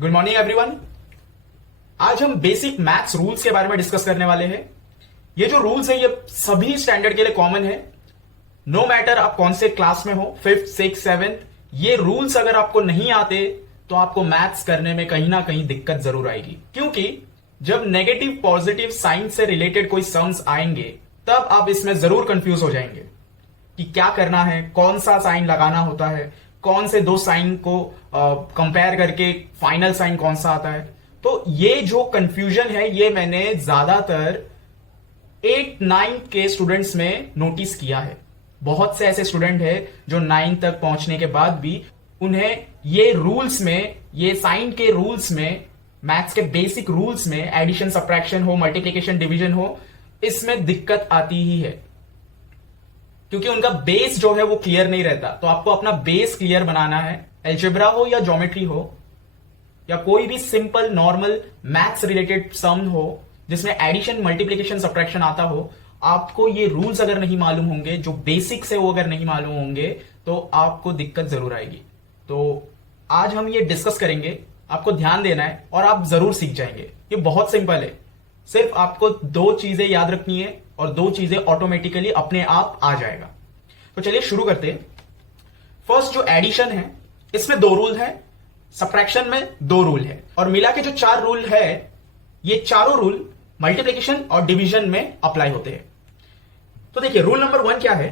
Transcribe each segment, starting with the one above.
Good morning everyone. आज हम basic maths rules के बारे में डिस्कस करने वाले हैं। ये जो रूल्स है ये सभी स्टैंडर्ड के लिए कॉमन है। नो मैटर आप कौन से क्लास में हो, फिफ्थ, सिक्स, सेवेंथ, ये रूल्स अगर आपको नहीं आते तो आपको मैथ्स करने में कहीं ना कहीं दिक्कत जरूर आएगी, क्योंकि जब नेगेटिव पॉजिटिव साइन से रिलेटेड कोई सम्स आएंगे तब आप इसमें जरूर कंफ्यूज हो जाएंगे कि क्या करना है, कौन सा साइन लगाना होता है, कौन से दो साइन को कंपेयर करके फाइनल साइन कौन सा आता है। तो ये जो कंफ्यूजन है ये मैंने ज्यादातर 8-9 के स्टूडेंट्स में नोटिस किया है। बहुत से ऐसे स्टूडेंट है जो 9 तक पहुंचने के बाद भी उन्हें ये रूल्स में, ये साइन के रूल्स में, मैथ्स के बेसिक रूल्स में, एडिशन सब्ट्रैक्शन हो, मल्टीप्लिकेशन डिवीजन हो, इसमें दिक्कत आती ही है, क्योंकि उनका बेस जो है वो क्लियर नहीं रहता। तो आपको अपना बेस क्लियर बनाना है। अलजेब्रा हो या ज्योमेट्री हो या कोई भी सिंपल नॉर्मल मैथ्स रिलेटेड सम हो जिसमें एडिशन, मल्टीप्लिकेशन, सब्ट्रैक्शन आता हो, आपको ये रूल्स अगर नहीं मालूम होंगे, जो बेसिक्स है वो अगर नहीं मालूम होंगे, तो आपको दिक्कत जरूर आएगी। तो आज हम ये डिस्कस करेंगे, आपको ध्यान देना है और आप जरूर सीख जाएंगे। ये बहुत सिंपल है, सिर्फ आपको दो चीजें याद रखनी है और दो चीजें ऑटोमेटिकली अपने आप आ जाएगा। तो चलिए शुरू करते हैं। फर्स्ट जो एडिशन है इसमें 2 रूल है, सब्ट्रैक्शन में 2 रूल है, और मिला के जो 4 रूल है ये चारों रूल मल्टीप्लिकेशन और डिवीजन में अप्लाई होते हैं। तो देखिए रूल नंबर 1 क्या है।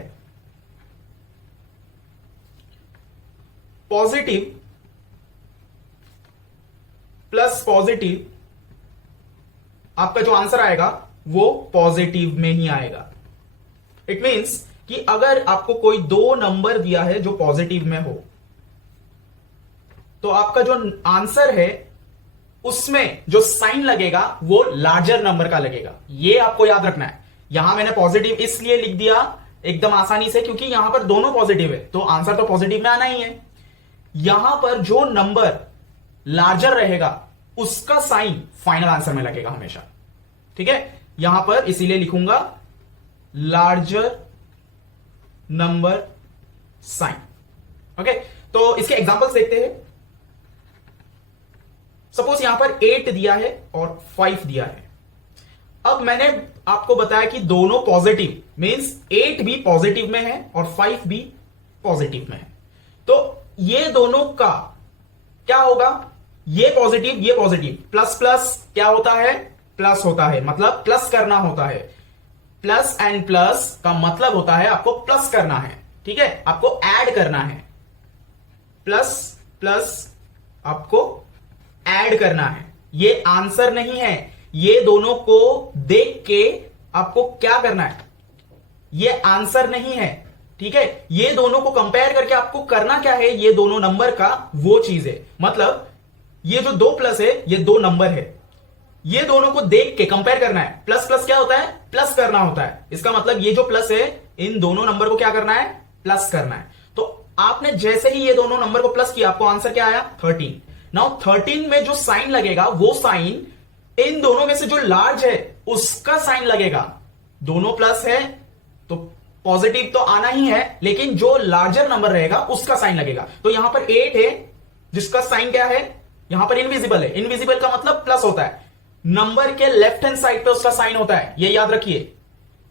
पॉजिटिव प्लस पॉजिटिव, आपका जो आंसर आएगा वो पॉजिटिव में ही आएगा। इट मींस कि अगर आपको कोई 2 नंबर दिया है जो पॉजिटिव में हो, तो आपका जो आंसर है उसमें जो साइन लगेगा वो लार्जर नंबर का लगेगा। ये आपको याद रखना है। यहां मैंने पॉजिटिव इसलिए लिख दिया एकदम आसानी से क्योंकि यहां पर दोनों पॉजिटिव है, तो आंसर तो पॉजिटिव में आना ही है। यहां पर जो नंबर लार्जर रहेगा उसका साइन फाइनल आंसर में लगेगा हमेशा। ठीक है, यहां पर इसीलिए लिखूंगा लार्जर नंबर साइन। ओके, तो इसके एग्जांपल्स देखते हैं। सपोज यहां पर 8 दिया है और 5 दिया है। अब मैंने आपको बताया कि दोनों पॉजिटिव, मींस 8 भी पॉजिटिव में है और 5 भी पॉजिटिव में है। तो ये दोनों का क्या होगा, ये पॉजिटिव, प्लस प्लस क्या होता है, प्लस होता है, मतलब प्लस करना होता है। प्लस एंड प्लस का मतलब होता है आपको प्लस करना है। ठीक है, आपको ऐड करना है। प्लस प्लस आपको ऐड करना है। ये आंसर नहीं है। ये दोनों को देख के आपको क्या करना है, ये आंसर नहीं है। ठीक है, ये दोनों को कंपेयर करके आपको करना क्या है, ये दोनों नंबर का वो चीज है। मतलब ये जो 2 प्लस है ये 2 नंबर है, ये दोनों को देख के कंपेयर करना है। प्लस प्लस क्या होता है, प्लस करना होता है। इसका मतलब ये जो प्लस है इन दोनों नंबर को क्या करना है, प्लस करना है। तो आपने जैसे ही ये दोनों नंबर को प्लस किया, आपको आंसर क्या आया, 13। नाउ 13 में जो साइन लगेगा वो साइन इन दोनों में से जो लार्ज है उसका साइन लगेगा। दोनों प्लस है तो पॉजिटिव तो आना ही है, लेकिन जो लार्जर नंबर रहेगा उसका साइन लगेगा। तो यहां पर 8 है जिसका साइन क्या है, यहां पर इनविजिबल है। इनविजिबल का मतलब प्लस होता है, नंबर के लेफ्ट हैंड साइड पे उसका साइन होता है, ये याद रखिए।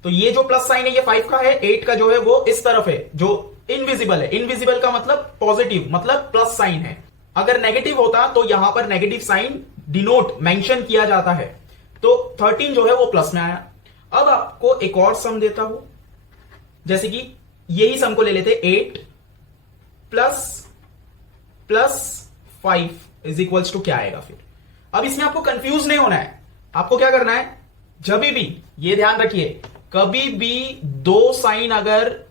तो ये जो प्लस साइन है ये 5 का है, 8 का जो है वो इस तरफ है जो इनविजिबल है। इनविजिबल का मतलब पॉजिटिव, मतलब प्लस साइन है। अगर नेगेटिव होता तो यहां पर नेगेटिव साइन डिनोट, मेंशन किया जाता है। तो 13 जो है वो प्लस में आया। अब आपको एक और सम देता हूं, जैसे कि यही सम को ले लेते, 8 प्लस प्लस 5 इज इक्वल्स टू क्या आएगा फिर। अब इसमें आपको कंफ्यूज नहीं होना है। आपको क्या करना है, जब भी, ये ध्यान रखिए, कभी भी 2 साइन अगर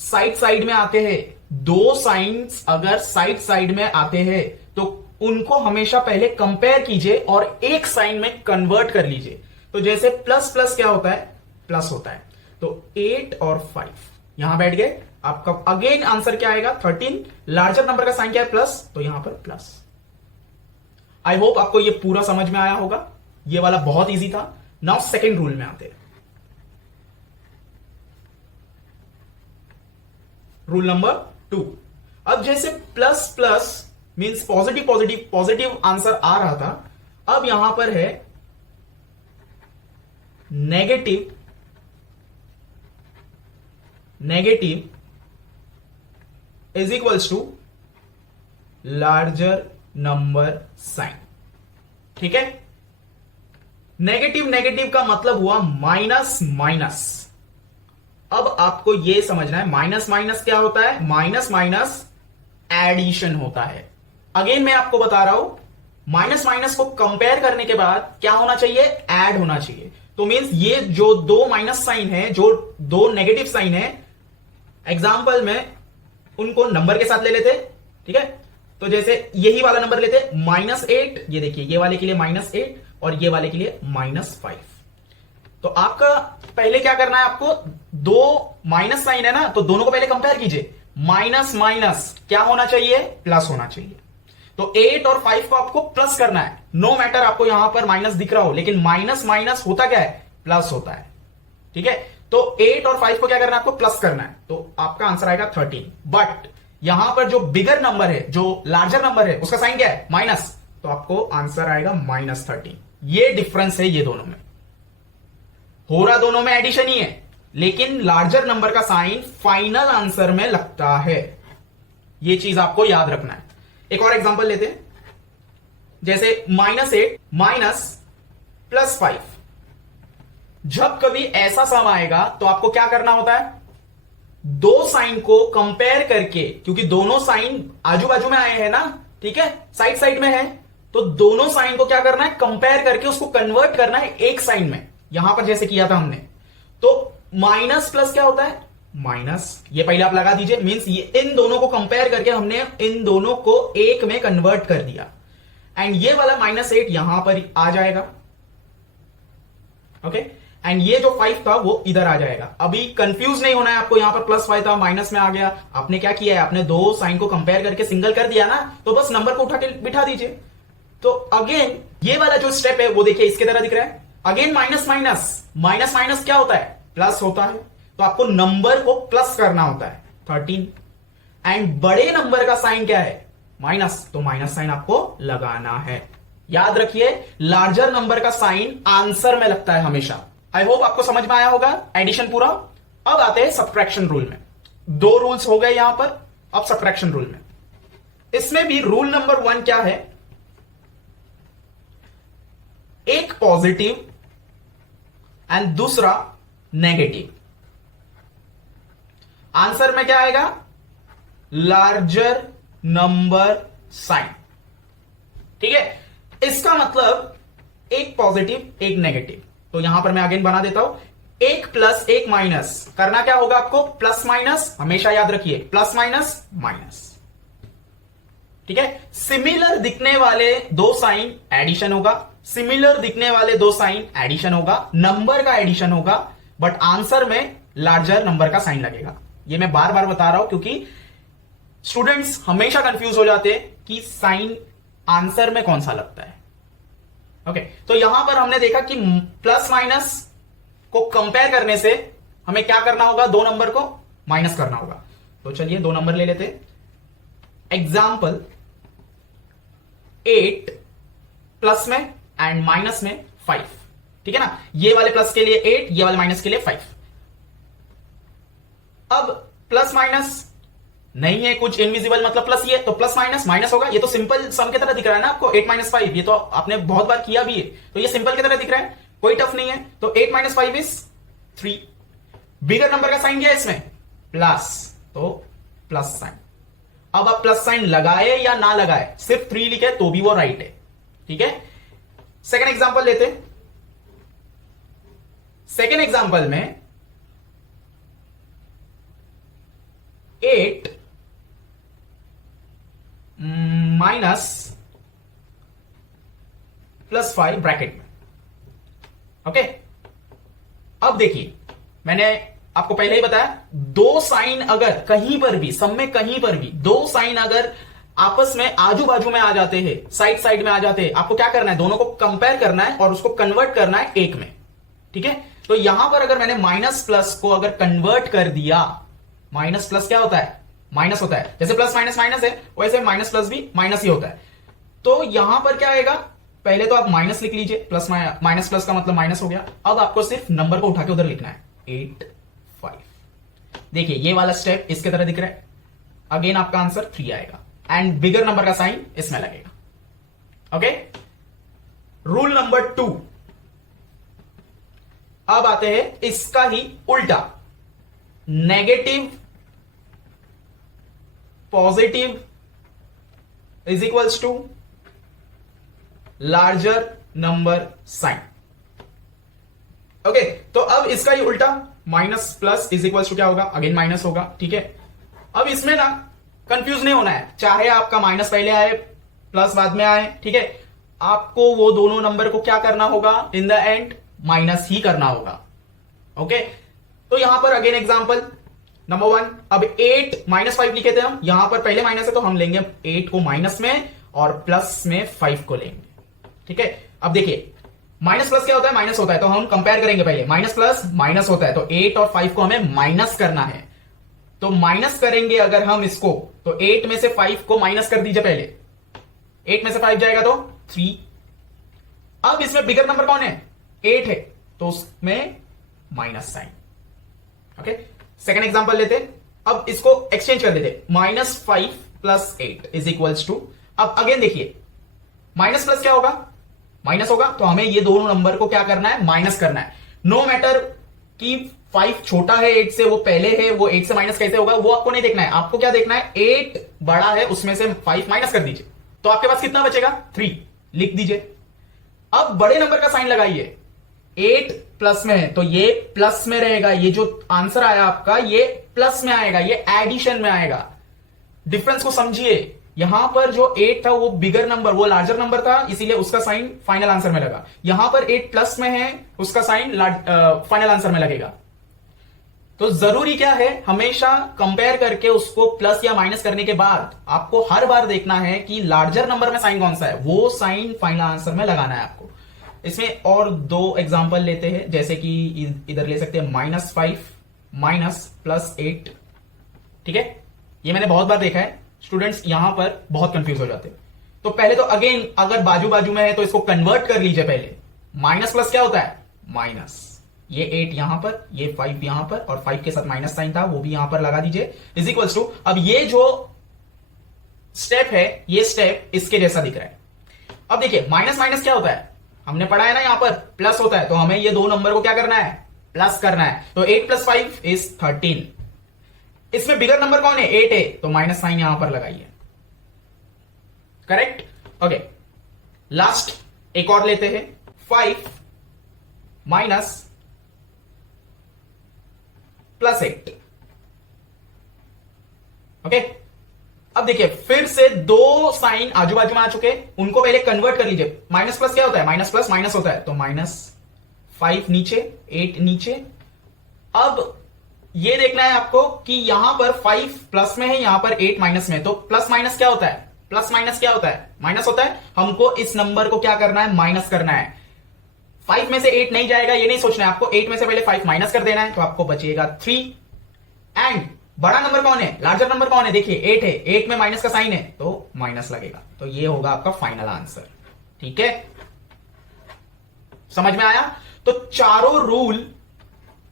साइड साइड में आते हैं, 2 साइंस अगर साइड साइड में आते हैं तो उनको हमेशा पहले कंपेयर कीजिए और एक साइन में कन्वर्ट कर लीजिए। तो जैसे प्लस प्लस क्या होता है, प्लस होता है। तो 8 और 5 यहां बैठ गए। आपका अगेन आंसर क्या आएगा, 13। लार्जर नंबर का साइन क्या है, प्लस, तो यहां पर प्लस। आई होप आपको ये पूरा समझ में आया होगा। ये वाला बहुत इजी था। नाउ सेकेंड रूल में आते हैं। Rule number 2। अब जैसे plus plus means positive positive positive answer आ रहा था। अब यहां पर है negative negative is equals to larger number sign. ठीक है, नेगेटिव नेगेटिव का मतलब हुआ माइनस माइनस। अब आपको यह समझना है माइनस माइनस क्या होता है, माइनस माइनस एडिशन होता है। अगेन मैं आपको बता रहा हूं माइनस माइनस को कंपेयर करने के बाद क्या होना चाहिए, ऐड होना चाहिए। तो मींस ये जो दो माइनस साइन है, जो दो नेगेटिव साइन है, एग्जाम्पल में उनको नंबर के साथ ले लेते। ठीक है, तो जैसे यही वाला नंबर लेते -8, ये देखिए ये वाले के लिए -8 और ये वाले के लिए -5। तो आपका पहले क्या करना है, आपको दो माइनस साइन है ना, तो दोनों को पहले कंपेयर कीजिए। माइनस माइनस क्या होना चाहिए, प्लस होना चाहिए। तो 8 और 5 को आपको प्लस करना है। नो मैटर आपको यहां पर माइनस दिख रहा हो, लेकिन माइनस माइनस होता क्या है, प्लस होता है। ठीक है, तो 8 और 5 को क्या करना है, आपको प्लस करना है। तो आपका आंसर आएगा 13। बट यहां पर जो बिगर नंबर है, जो लार्जर नंबर है, उसका साइन क्या है, माइनस। तो आपको आंसर आएगा -13। ये डिफरेंस है ये दोनों में। हो रहा दोनों में एडिशन ही है, लेकिन लार्जर नंबर का साइन फाइनल आंसर में लगता है। ये चीज आपको याद रखना है। एक और एग्जांपल लेते हैं, जैसे -8 माइनस +5। जब कभी ऐसा सम आएगा तो आपको क्या करना होता है, दो साइन को कंपेयर करके, क्योंकि दोनों साइन आजू बाजू में आए हैं ना, ठीक है, साइड साइड में है, तो दोनों साइन को क्या करना है, कंपेयर करके उसको कन्वर्ट करना है एक साइन में। यहां पर जैसे किया था हमने, तो माइनस प्लस क्या होता है, माइनस। ये पहले आप लगा दीजिए, मींस ये इन दोनों को कंपेयर करके हमने इन दोनों को एक में कन्वर्ट कर दिया। एंड ये वाला -8 यहां पर आ जाएगा। ओके, एंड ये जो 5 था वो इधर आ जाएगा। अभी कंफ्यूज नहीं होना है आपको, यहां पर +5 था, माइनस में आ गया। आपने क्या किया है, आपने दो साइन को कंपेयर करके सिंगल कर दिया ना, तो बस नंबर को उठा के बिठा दीजिए। तो अगेन ये वाला जो स्टेप है वो देखिए इसके तरह दिख रहा है। Again minus minus, minus minus क्या होता है, प्लस होता है। तो आपको नंबर को प्लस करना होता है 13। एंड बड़े नंबर का साइन क्या है, माइनस, तो माइनस साइन आपको लगाना है। याद रखिए लार्जर नंबर का साइन आंसर में लगता है हमेशा। आई होप आपको समझ में आया होगा एडिशन पूरा। अब आते हैं सब्ट्रैक्शन रूल में। दो रूल्स हो गए यहां पर, अब सब्ट्रैक्शन रूल में। इसमें भी रूल नंबर 1 क्या है, एक पॉजिटिव एंड दूसरा नेगेटिव। आंसर में क्या आएगा, लार्जर नंबर साइन। ठीक है, इसका मतलब एक पॉजिटिव एक नेगेटिव। तो यहां पर मैं अगेन बना देता हूं, एक प्लस एक माइनस। करना क्या होगा आपको, प्लस माइनस, हमेशा याद रखिए प्लस माइनस माइनस। ठीक है, सिमिलर दिखने वाले दो साइन एडिशन होगा, सिमिलर दिखने वाले दो साइन एडिशन होगा, नंबर का एडिशन होगा, बट आंसर में लार्जर नंबर का साइन लगेगा। ये मैं बार बार बता रहा हूं क्योंकि स्टूडेंट्स हमेशा कंफ्यूज हो जाते हैं कि साइन आंसर में कौन सा लगता है। ओके, तो यहां पर हमने देखा कि प्लस माइनस को कंपेयर करने से हमें क्या करना होगा, दो नंबर को माइनस करना होगा। तो चलिए दो नंबर ले लेते हैं। एग्जाम्पल 8 प्लस में एंड माइनस में 5। ठीक है ना, ये वाले प्लस के लिए 8, ये वाले माइनस के लिए 5। अब प्लस माइनस नहीं है कुछ इनविजिबल, मतलब प्लस ही है, तो प्लस माइनस माइनस होगा। ये तो सिंपल सम की तरह दिख रहा है ना आपको, 8 - 5, ये तो आपने बहुत बार किया भी है, तो ये सिंपल की तरह दिख रहा है, कोई टफ नहीं है। तो 8 - 5 इज 3। बिगर नंबर का साइन क्या है इसमें, प्लस, तो प्लस साइन। अब आप प्लस साइन लगाए या ना लगाए, सिर्फ 3 लिखे तो भी वो राइट है। ठीक है, सेकेंड एग्जांपल लेते। सेकेंड एग्जांपल में 8 माइनस +5 ब्रैकेट में। ओके, अब देखिए मैंने आपको पहले ही बताया, दो साइन अगर कहीं पर भी सम में कहीं पर भी दो साइन अगर आपस में आजू बाजू में आ जाते हैं, साइड साइड में आ जाते हैं, आपको क्या करना है, दोनों को कंपेयर करना है और उसको कन्वर्ट करना है एक में। ठीक है, तो यहां पर अगर मैंने माइनस प्लस को अगर कन्वर्ट कर दिया, माइनस प्लस क्या होता है, माइनस होता है। जैसे प्लस माइनस माइनस है, वैसे माइनस प्लस भी माइनस ही होता है। तो यहां पर क्या आएगा, पहले तो आप माइनस लिख लीजिए, प्लस माइनस प्लस का मतलब माइनस हो गया। अब आपको सिर्फ नंबर को उठा के उधर लिखना है 8 5। देखिए ये वाला स्टेप इसके तरह दिख रहा है, अगेन आपका आंसर 3 आएगा एंड बिगर नंबर का साइन इसमें लगेगा। Okay, rule number 2। अब आते हैं इसका ही उल्टा, negative positive is equals to larger number sign. Okay, तो अब इसका ही उल्टा, minus plus is equals to क्या होगा, अगेन माइनस होगा। ठीक है, अब इसमें ना कंफ्यूज नहीं होना है, चाहे आपका माइनस पहले आए प्लस बाद में आए। ठीक है, आपको वो दोनों नंबर को क्या करना होगा, इन द एंड माइनस ही करना होगा। ओके, तो यहां पर अगेन एग्जांपल नंबर 1। अब 8 माइनस 5 लिखे थे हम, यहां पर पहले माइनस है तो हम लेंगे 8 को माइनस में और प्लस में 5 को लेंगे। ठीक है, अब देखिए माइनस प्लस क्या होता है, माइनस होता है, तो हम कंपेयर करेंगे पहले। माइनस प्लस माइनस होता है, तो 8 और 5 को हमें माइनस करना है। तो माइनस करेंगे अगर हम इसको, तो 8 में से 5 को माइनस कर दीजिए पहले। 8 में से 5 जाएगा तो 3। अब इसमें बिगर नंबर कौन है, 8 है, तो उसमें minus sign. Okay, second example लेते, अब इसको एक्सचेंज कर देते, -5 + 8 इज इक्वल्स टू, अब अगेन देखिए माइनस प्लस क्या होगा, माइनस होगा, तो हमें ये दोनों नंबर को क्या करना है, माइनस करना है। नो मैटर कि 5 छोटा है 8 से, वो पहले है, वो 8 से माइनस कैसे होगा वो आपको नहीं देखना है। आपको क्या देखना है, 8 बड़ा है, उसमें से 5 माइनस कर दीजिए, तो आपके पास कितना बचेगा, 3 लिख दीजिए। अब बड़े नंबर का साइन लगाइए, 8 प्लस में है तो ये प्लस में रहेगा, ये जो आंसर आया आपका ये प्लस में आएगा, ये एडिशन में आएगा। डिफरेंस को समझिए, यहां पर जो 8 था वो बिगर नंबर, वो लार्जर नंबर था, इसीलिए उसका साइन फाइनल आंसर में लगा। यहां पर 8 प्लस में है, उसका साइन फाइनल आंसर में लगेगा। तो जरूरी क्या है, हमेशा कंपेयर करके उसको प्लस या माइनस करने के बाद आपको हर बार देखना है कि लार्जर नंबर में साइन कौन सा है, वो साइन फाइनल आंसर में लगाना है आपको। इसमें और 2 एग्जांपल लेते हैं, जैसे कि इधर ले सकते हैं -5 +8। ठीक है, ये मैंने बहुत बार देखा है, स्टूडेंट्स यहां पर बहुत कंफ्यूज हो जाते हैं। तो पहले तो अगेन अगर बाजू बाजू में है तो इसको कन्वर्ट कर लीजिए पहले। माइनस प्लस क्या होता है, माइनस, ये 8 यहां पर, ये 5 यहां पर, और 5 के साथ माइनस साइन था वो भी यहां पर लगा दीजिए, इज इक्वल्स टू। अब ये जो स्टेप है, ये स्टेप इसके जैसा दिख रहा है। अब देखिए माइनस माइनस क्या होता है, हमने पढ़ा है ना, यहां पर प्लस होता है, तो हमें ये दो नंबर को क्या करना है, प्लस करना है। तो 8 + 5 इज 13। इसमें बिगर नंबर कौन है, 8 है, तो माइनस साइन यहां पर लगाइए। करेक्ट। ओके, लास्ट एक और लेते हैं, 5 + 8। ओके, अब देखिए फिर से 2 साइन आजू बाजू में आ चुके, उनको पहले कन्वर्ट कर लीजिए। माइनस प्लस क्या होता है, माइनस प्लस माइनस होता है, तो -5 नीचे 8 नीचे। अब ये देखना है आपको कि यहां पर 5 प्लस में है, यहां पर 8 माइनस में, तो प्लस माइनस क्या होता है, प्लस माइनस क्या होता है, माइनस होता है। हमको इस नंबर को क्या करना है, माइनस करना है। 5 में से 8 नहीं जाएगा, ये नहीं सोचना है आपको, 8 में से पहले 5 माइनस कर देना है, तो आपको बचेगा 3। एंड बड़ा नंबर कौन है, लार्जर नंबर कौन है, देखिए 8 है, 8 में माइनस का साइन है तो माइनस लगेगा, तो ये होगा आपका फाइनल आंसर। ठीक है, समझ में आया। तो चारों रूल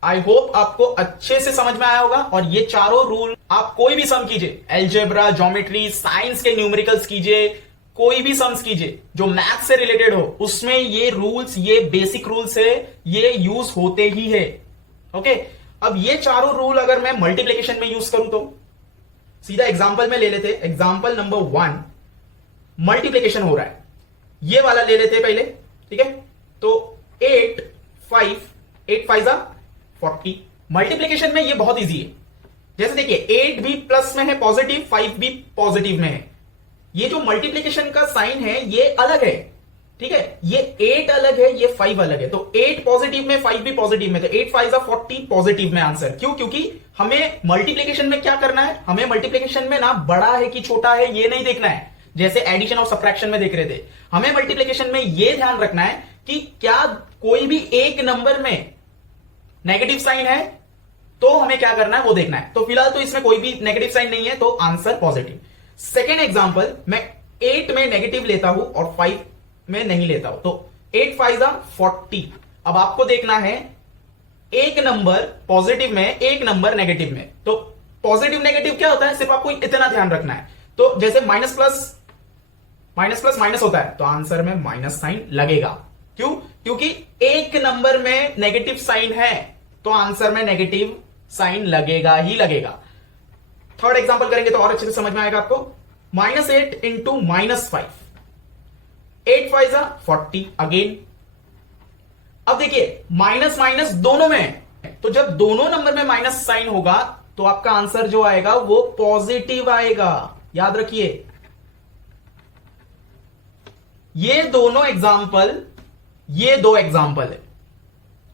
आई होप आपको अच्छे से समझ में आया होगा, और ये चारों रूल आप कोई भी सम कीजिए, अलजेब्रा, ज्योमेट्री, साइंस के न्यूमेरिकल्स कीजिए, कोई भी सम्स कीजिए जो मैथ से रिलेटेड हो, उसमें ये रूल्स, ये बेसिक रूल्स है, ये यूज होते ही है। ओके, अब ये चारों रूल अगर मैं मल्टीप्लिकेशन में यूज करूं तो सीधा एग्जांपल में ले लेते। एग्जांपल नंबर 1, मल्टीप्लिकेशन हो रहा है, ये वाला ले लेते पहले। ठीक है, तो 8 5 40। मल्टीप्लिकेशन में ये बहुत इजी है। जैसे देखिए 8 भी प्लस में है पॉजिटिव, 5 भी पॉजिटिव में है। ये जो मल्टीप्लिकेशन का साइन है ये अलग है। ठीक है, ये 8 अलग है, ये 5 अलग है, तो 8 पॉजिटिव में, 5 भी पॉजिटिव में, तो 8 5 40 पॉजिटिव में आंसर। क्यों, क्योंकि हमें मल्टीप्लिकेशन में क्या करना है, हमें मल्टीप्लिकेशन में ना बड़ा है कि छोटा है ये नहीं देखना है, जैसे एडिशन और सब्ट्रैक्शन में देख रहे थे। हमें मल्टीप्लिकेशन में यह ध्यान रखना है कि क्या कोई भी एक नंबर में नेगेटिव साइन है तो हमें क्या करना है वो देखना है। तो फिलहाल तो इसमें कोई भी नेगेटिव साइन नहीं है, तो आंसर पॉजिटिव। सेकेंड एग्जाम्पल, मैं 8 में नेगेटिव लेता हूं और 5 में नहीं लेता हूं, तो 8 5 40। अब आपको देखना है एक नंबर पॉजिटिव में, एक नंबर नेगेटिव में। तो पॉजिटिव नेगेटिव क्या होता है, सिर्फ आपको इतना ध्यान रखना है। तो जैसे माइनस प्लस माइनस होता है, तो आंसर में माइनस साइन लगेगा। क्यों? क्योंकि एक नंबर में नेगेटिव साइन है, तो आंसर में नेगेटिव साइन लगेगा ही लगेगा। थर्ड एग्जांपल करेंगे तो और अच्छे से समझ में आएगा आपको। -8 इंटू -5, 8 5 40 अगेन। अब देखिए माइनस माइनस दोनों में है, तो जब दोनों नंबर में माइनस साइन होगा तो आपका आंसर जो आएगा वो पॉजिटिव आएगा, याद रखिए। ये दो एग्जाम्पल है,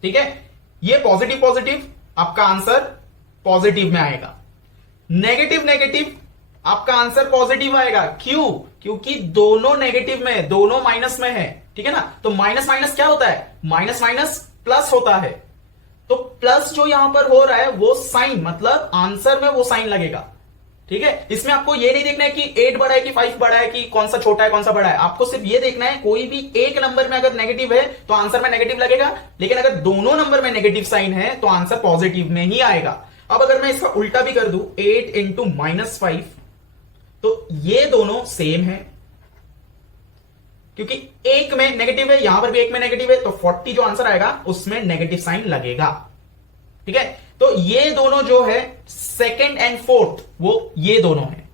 ठीक है। ये पॉजिटिव पॉजिटिव, आपका आंसर पॉजिटिव में आएगा। नेगेटिव नेगेटिव, आपका आंसर पॉजिटिव आएगा। क्यों? क्योंकि दोनों नेगेटिव में, दोनों माइनस में है, ठीक है ना। तो माइनस माइनस क्या होता है, माइनस माइनस प्लस होता है। तो प्लस जो यहां पर हो रहा है वो साइन, मतलब आंसर में वो साइन लगेगा, ठीक है। इसमें आपको ये नहीं देखना है कि 8 बड़ा है कि 5 बड़ा है, कि कौन सा छोटा है कौन सा बड़ा है। आपको सिर्फ ये देखना है कोई भी एक नंबर में अगर नेगेटिव है तो आंसर में नेगेटिव लगेगा, लेकिन अगर दोनों नंबर में नेगेटिव साइन है तो आंसर पॉजिटिव में ही आएगा। अब अगर मैं इसका उल्टा भी कर दूं, 8 इंटू -5, तो ये दोनों सेम है, क्योंकि एक में नेगेटिव है, यहां पर भी एक में नेगेटिव है, तो 40 जो आंसर आएगा उसमें नेगेटिव साइन लगेगा, ठीक है। तो ये दोनों जो है सेकंड एंड फोर्थ वो ये दोनों है,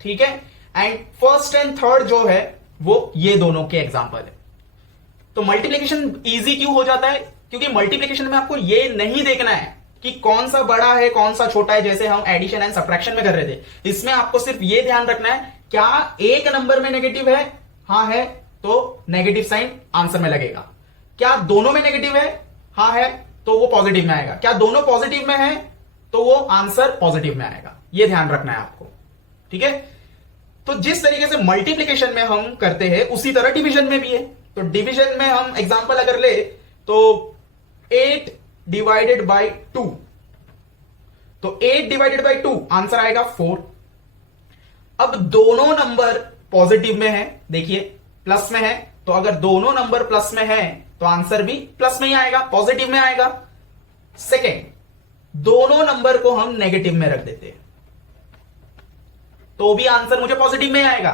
ठीक है। एंड फर्स्ट एंड थर्ड जो है वो ये दोनों के एग्जांपल है। तो मल्टीप्लिकेशन इजी क्यों हो जाता है, क्योंकि मल्टीप्लिकेशन में आपको ये नहीं देखना है कि कौन सा बड़ा है कौन सा छोटा है, जैसे हम एडिशन एंड सब्ट्रैक्शन में कर रहे थे। इसमें आपको सिर्फ ये ध्यान रखना है क्या एक नंबर में नेगेटिव है, हाँ है, तो नेगेटिव साइन आंसर में लगेगा। क्या दोनों में नेगेटिव है, हाँ है, तो वो पॉजिटिव में आएगा। क्या दोनों पॉजिटिव में है, तो वो आंसर पॉजिटिव में आएगा। ये ध्यान रखना है आपको, ठीक है। तो जिस तरीके से मल्टीप्लिकेशन में हम करते हैं उसी तरह डिवीजन में भी है। तो डिवीजन में हम एग्जांपल अगर ले तो 8 डिवाइडेड बाई 2, तो 8 डिवाइडेड बाई 2 आंसर आएगा 4। अब दोनों नंबर पॉजिटिव में है, देखिए प्लस में है, तो अगर दोनों नंबर प्लस में है तो आंसर भी प्लस में ही आएगा, पॉजिटिव में आएगा। सेकेंड, दोनों नंबर को हम नेगेटिव में रख देते हैं तो भी आंसर मुझे पॉजिटिव में आएगा,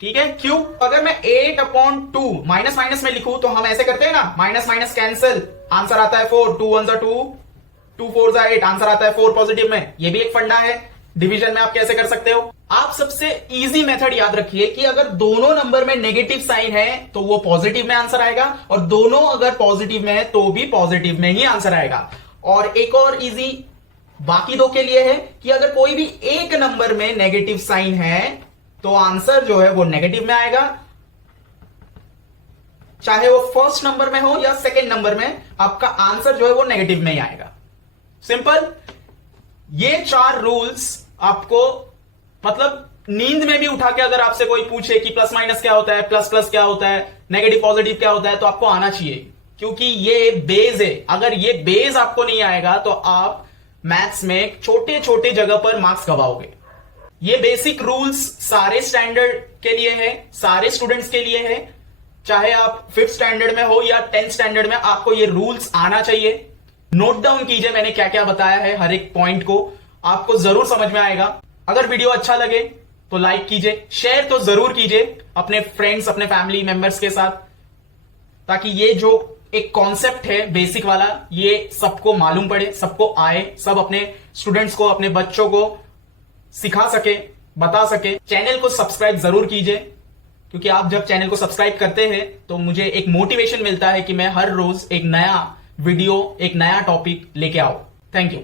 ठीक है। क्यों? अगर मैं 8/2 माइनस माइनस में लिखूं तो हम ऐसे करते हैं ना, माइनस माइनस कैंसिल, आंसर आता है 4, 2 1 2, 2 4 8, आंसर आता है 4 पॉजिटिव में। ये भी एक फंडा है, डिवीजन में आप कैसे कर सकते हो। आप सबसे इजी मेथड याद रखिए कि अगर दोनों नंबर में नेगेटिव साइन है तो वो पॉजिटिव में आंसर आएगा, और दोनों अगर पॉजिटिव में है तो भी पॉजिटिव में ही आंसर आएगा। और एक और इजी बाकी दो के लिए है कि अगर कोई भी एक नंबर में नेगेटिव साइन है तो आंसर जो है वो नेगेटिव में आएगा, चाहे वो फर्स्ट नंबर में हो या सेकेंड नंबर में, आपका आंसर जो है वो नेगेटिव में ही आएगा। सिंपल। ये 4 रूल्स आपको, मतलब नींद में भी उठा के अगर आपसे कोई पूछे कि प्लस माइनस क्या होता है, प्लस प्लस क्या होता है, नेगेटिव पॉजिटिव क्या होता है, तो आपको आना चाहिए, क्योंकि ये बेस है। अगर ये बेस आपको नहीं आएगा तो आप मैथ्स में छोटे छोटे जगह पर मार्क्स गवाओगे। ये बेसिक रूल्स सारे स्टैंडर्ड के लिए है, सारे स्टूडेंट्स के लिए है, चाहे आप 5th स्टैंडर्ड में हो या 10th स्टैंडर्ड में, आपको ये रूल्स आना चाहिए। नोट डाउन कीजिए मैंने क्या क्या बताया है, हर एक पॉइंट को आपको जरूर समझ में आएगा। अगर वीडियो अच्छा लगे तो लाइक कीजिए, शेयर तो जरूर कीजिए अपने फ्रेंड्स, अपने फैमिली मेंबर्स के साथ, ताकि ये जो एक कॉन्सेप्ट है बेसिक वाला, ये सबको मालूम पड़े, सबको आए, सब अपने स्टूडेंट्स को, अपने बच्चों को सिखा सके, बता सके। चैनल को सब्सक्राइब जरूर कीजिए, क्योंकि आप जब चैनल को सब्सक्राइब करते हैं तो मुझे एक मोटिवेशन मिलता है कि मैं हर रोज एक नया वीडियो, एक नया टॉपिक लेके आऊं। Thank you.